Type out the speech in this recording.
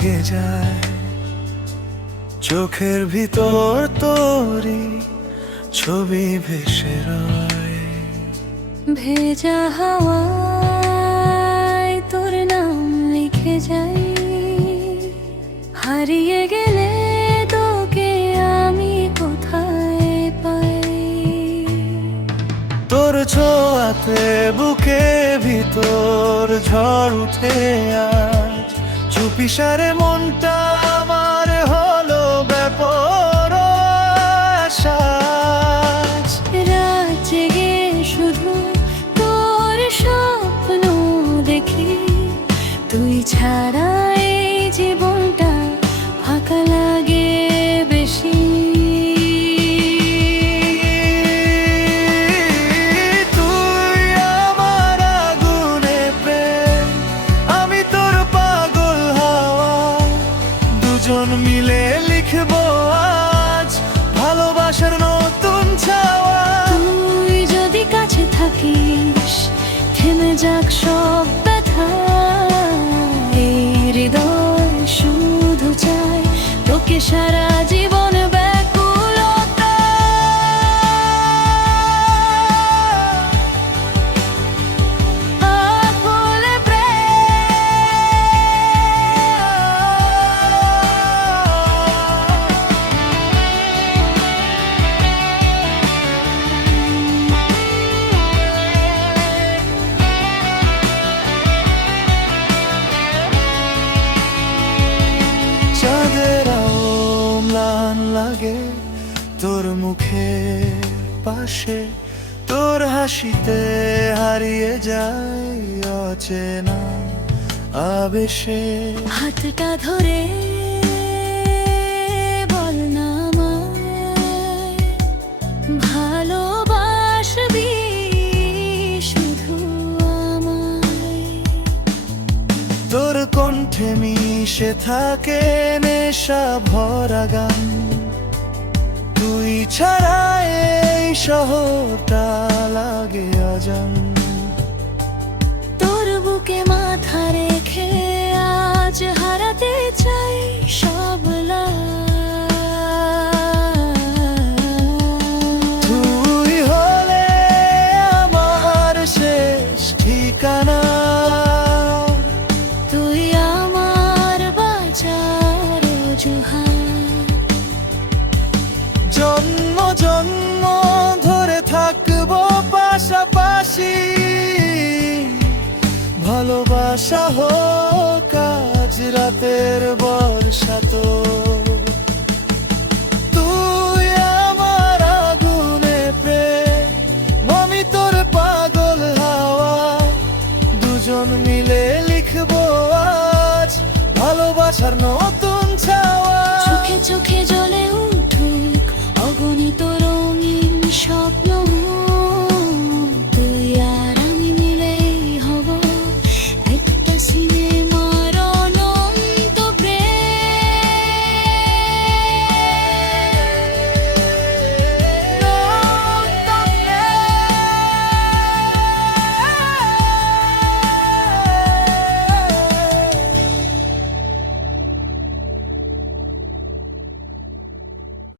লেগে যায়, চোখের ভিতর তোরই ছবি ভেসে রয়। ভেজা হাওয়ায় তোর নাম লিখে যাই, হারিয়ে গেলে তোকে আমি কোথায় পাই। তোর ছোঁয়াতে বুকে ভিতর ঝড় উঠে আজ, চুপিসারে মনটা আমার হলো বেপরোয়া। রাত জেগে শুধু তোর স্বপ্ন দেখি, তুই ছাড়া এই জীবনটা ফাঁকা লাগে বেশি। তুই আমার আগুনে প্রেম, আমি তোর পাগল হাওয়া, দুজন মিলে লিখবো আজ ভালোবাসার নতুন ছাওয়া। তুই যদি কাছে থাকিস, থেমে যাক সব ব্যথা। এই হৃদয় শুধু চায় তোকে সারা জীবন ব্যাকুলতা। আকুল চাঁদের ম্লান লাগে তোর মুখের পাশে, তোর হাসিতে হারিয়ে যায় অচেনা আবেশে। হাতটা ধরে বল না আমায়, ভালোবাসবি শুধু আমায়। তোর কণ্ঠে মিশে থাকে নেশা ভরা গান, তুই ছাড়া এই শহরটা লাগে অজান। তোর বুকে মাথা রেখে আজ হারাতে চাই সব তুই হলে আমার শেষ ঠিকানা, তুই আমার বাঁচার অজুহাত। জন্ম জন্ম ধরে থাকবো পাশাপাশি, ভালোবাসা হোক আজ রাতের বর্ষা। তো তুই আমার আগুনে প্রেম, আমি তোর পাগল হাওয়া, দুজন মিলে লিখবো আজ ভালোবাসার নতুন ছাওয়া। চোখে চোখে জ্বলে উঠুক অগণিত রঙিন স্বপ্ন।